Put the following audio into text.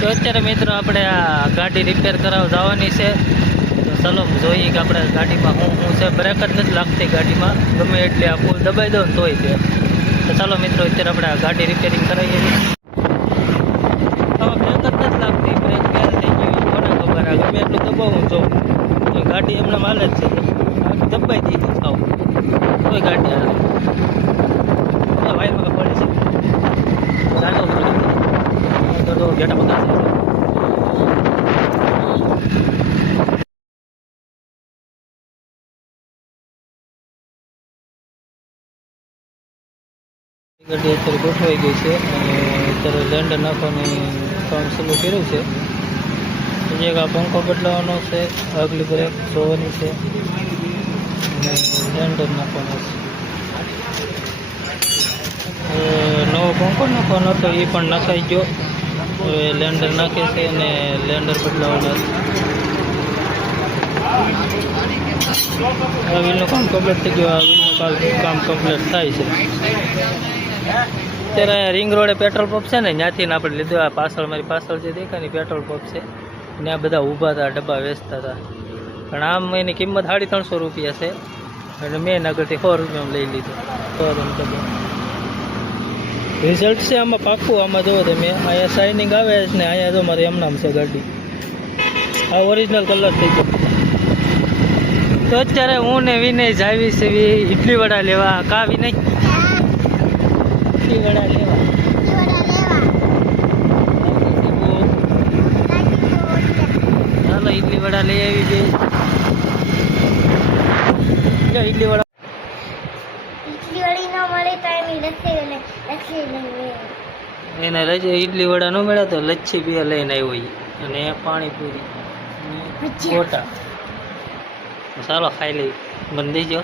તો અત્યારે મિત્રો આપણે આ ગાડી રિપેર કરાવવા જવાની છે. તો ચાલો જોઈએ કે આપણે ગાડીમાં શું છે. બ્રેક જ નથી લાગતી ગાડીમાં, ગમે એટલે આ ફૂલ દબાઈ દો ને તોય છે. તો ચાલો મિત્રો અત્યારે આપણે આ ગાડી રિપેરિંગ કરાવીએ છીએ. બ્રેક જ નથી લાગતી, બ્રેક ફેલ થઈ ગયું કોને ખબર. આ ગમે એટલું દબાવું જો તો ગાડી એમને હાલે જ છે. દબાઈ દીધી સાવ કોઈ ગાડી હાલે વાયરમાં પડે છે. ચાલો બેટા બધા ગાડી અત્યારે ગોઠવાઈ ગઈ છે અને અત્યારે લેન્ડર નાખવાનું કામ ચાલુ કર્યું છે. એક આ પંખો બદલાવાનો છે, આગલી બ્રેક જોવાની છે અને લેન્ડર નાખવાનો છે. નવો પંખો નાખવાનો હતો એ પણ નાખાઈ ગયો. હવે લેન્ડર નાખે છે અને લેન્ડર બદલાવાનો છે. આ વ્હીલનું કામ કમ્પ્લીટ થઈ ગયું. આ વ્હીલનું કામ કમ્પ્લીટ થાય છે. અત્યારે રિંગ રોડે પેટ્રોલ પંપ છે ને, ત્યાંથી આપણે લીધું. આ પાછળ મારી પાછળ જે દેખાય ને પેટ્રોલ પંપ છે, ત્યાં બધા ઊભા હતા, ડબ્બા વેચતા હતા. પણ આમ એની કિંમત 350 રૂપિયા છે અને મેં આગળથી 100 રૂપિયામાં લઈ લીધું. 100 રૂપિયા રિઝલ્ટ છે આમાં પાક્કું. આમાં જુઓ તમે, અહીંયા શાઇનિંગ આવે છે ને અહીંયા જો મારે એમનામ છે ગાડી. આ ઓરિજિનલ કલર થઈ ગયો. તો અત્યારે હું ને વિનય જાવી છે ઇડલી વડા લેવા. કા વિનય? ઇડલી વડા લેવા. ચાલો ઇડલી વડા લઈ આવી છે. ઇડલી વડા એને ઇડલી વડા ન મળ્યા તો લચ્છી બે લઈને આવ્યો અને પાણીપુરી ગોટા. ચાલો ખાઈ લઈ. બંધી જો.